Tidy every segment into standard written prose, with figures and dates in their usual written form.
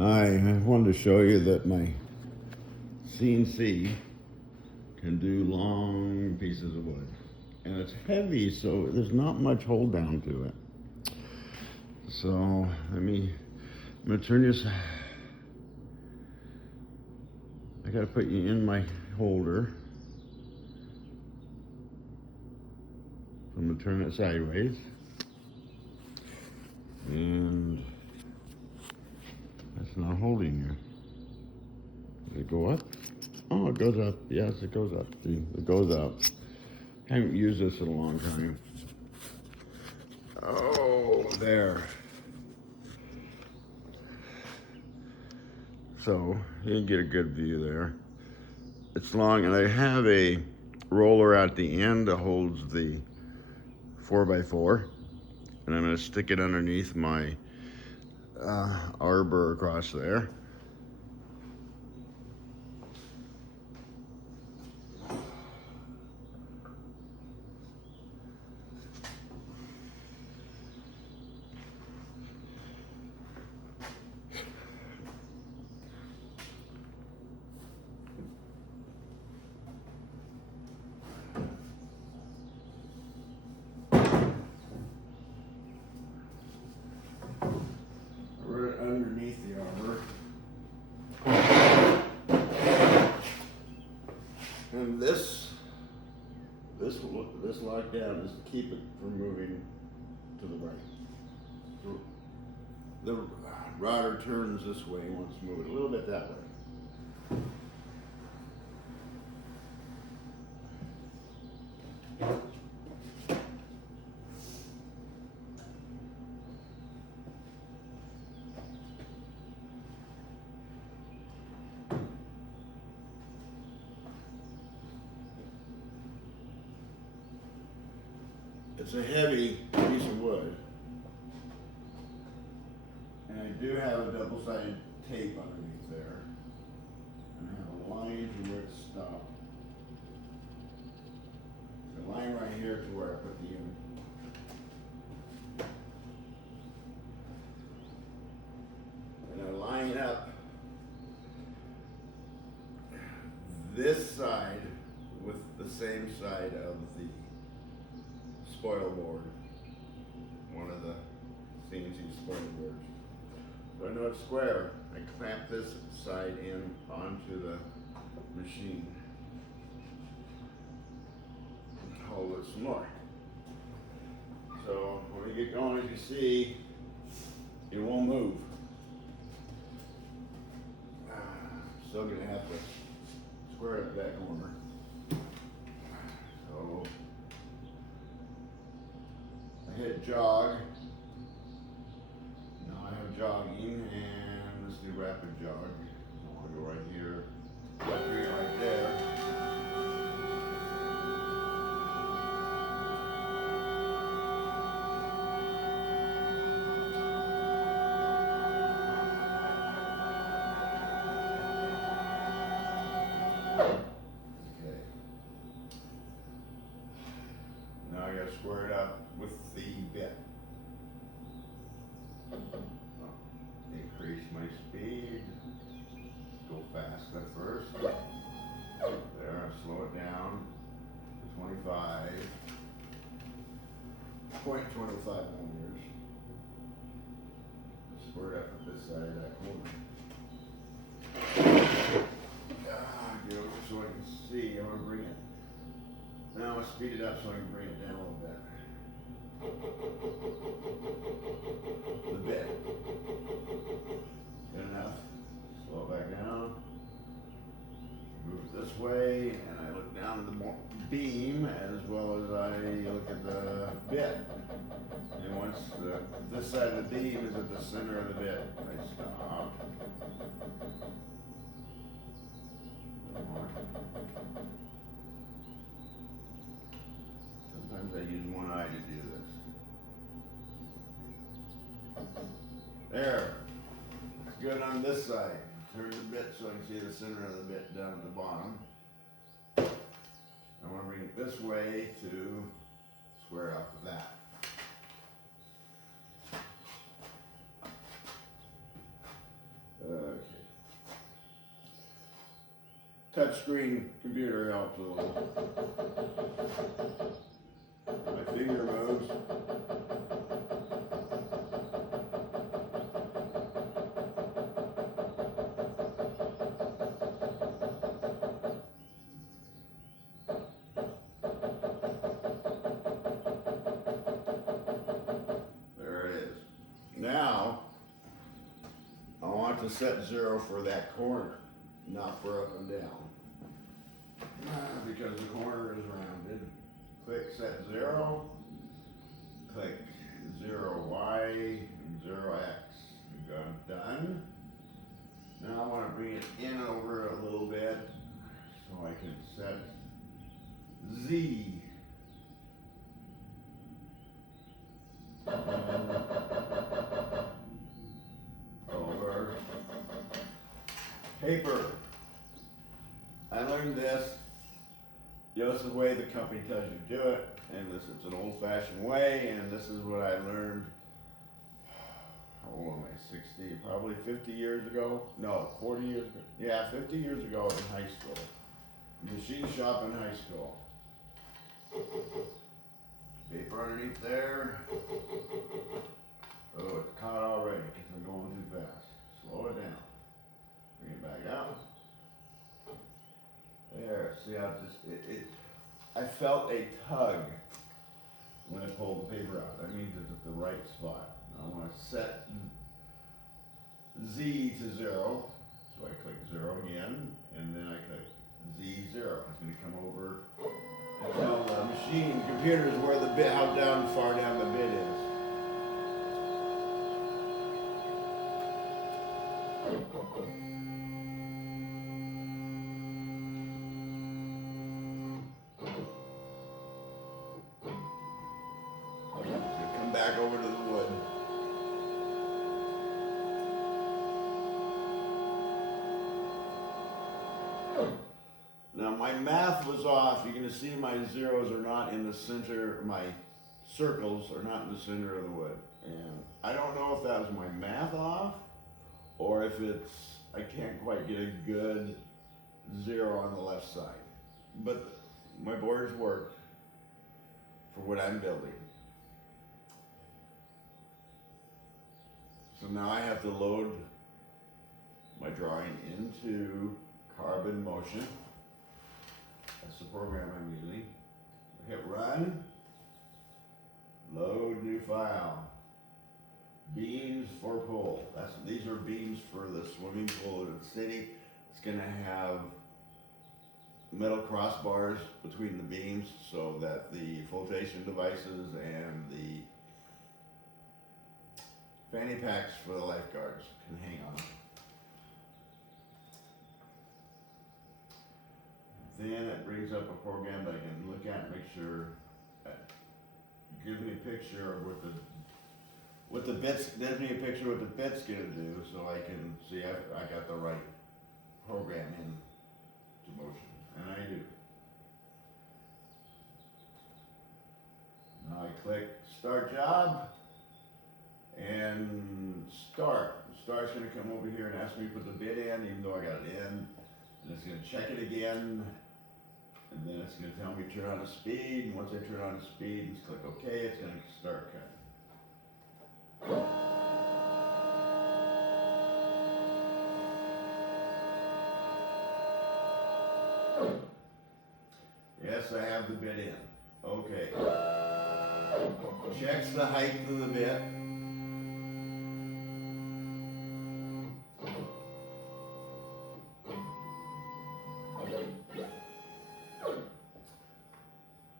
Hi, I wanted to show you that my CNC can do long pieces of wood. And it's heavy, so there's not much hold down to it. So I'm gonna turn this. I gotta put you in my holder. I'm gonna turn it sideways. And that's not holding you. Does it go up? Oh, it goes up. Yes, it goes up. See, it goes up. Haven't used this in a long time. Oh, there. So you can get a good view there. It's long, and I have a roller at the end that holds the 4x4, and I'm going to stick it underneath my arbor across there. Right underneath the arbor. And this lockdown is to keep it from moving to the right. The router turns this way and wants to move it a little bit that way. It's a heavy piece of wood, and I do have a double-sided tape underneath there, and I have a line to where it stopped. The line right here to where I put the unit. And I line up this side with the same side of the spoil board, one of the CNC spoil boards. So I know it's square. I clamp this side in onto the machine. Hold it some more. So when we get going, as you see, it won't move. Still gonna have to square up that corner. So I hit jog. Now I have jogging, and let's do rapid jog. I want to go right here, right there. Okay. Now I gotta square it up with the bit. Increase my speed. Go fast at first. There, I slow it down to 25. 0.25 millimeters. Square it up at this side of that corner. Get over so I can see. I'm gonna bring it. Now I speed it up so I can bring it down a little bit. The bit. Good enough. Slow it back down. Move it this way, and I look down at the beam as well as I look at the bit. And once this side of the beam is at the center of the bit, I stop. Sometimes I use one eye to do this. There. Good on this side. Turn the bit so I can see the center of the bit down at the bottom. I want to bring it this way to square up with that. touchscreen computer helps a little. My finger moves. There it is. Now, I want to set 0 for that corner, not for up and down. Because the corner is rounded. Click set 0. Click 0Y, 0X. Done. Now I want to bring it in over a little bit so I can set Z. Over paper. I learned this. This is the way the company tells you to do it, and this it's an old-fashioned way, and this is what I learned. How old am I? 60, probably 50 years ago. No, 40 years ago. Yeah, 50 years ago in high school. Machine shop in high school. Paper underneath there. Oh, it's caught already because I'm going too fast. Slow it down. Bring it back out. There, see how I felt a tug when I pulled the paper out. That means it's at the right spot. I want to set Z to 0. So I click 0 again, and then I click Z0. It's going to come over and tell the machine computers where the bit, how far down the bit is. Come back over to the wood. Now my math was off. You're going to see my zeros are not in the center, my circles are not in the center of the wood. And I don't know if that was my math off or if it's, I can't quite get a good 0 on the left side. But my borders work for what I'm building. So now I have to load my drawing into Carbon Motion. That's the program I'm using. I hit run, load new file. Beams for pool. These are beams for the swimming pool in the city. It's gonna have metal crossbars between the beams so that the flotation devices and the fanny packs for the lifeguards can hang on them. Then it brings up a program that I can look at and make sure it gives me a picture of what the bit's gonna do, so I can see if I got the right program into motion, and I do. Now I click start job and start. Start's gonna come over here and ask me to put the bit in, even though I got it in, and it's gonna check it again. And then it's going to tell me to turn on the speed, and once I turn on the speed and click OK, it's going to start cutting. Yes, I have the bit in. Okay. Checks the height of the bit.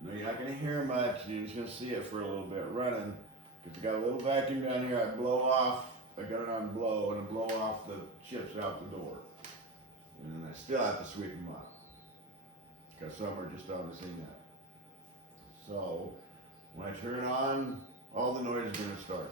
No, you're not going to hear much. You're just going to see it for a little bit running. Because I got a little vacuum down here. I blow off. I got it on blow, and I blow off the chips out the door. And I still have to sweep them up. Because some are just on the scene now. So, when I turn it on, all the noise is going to start.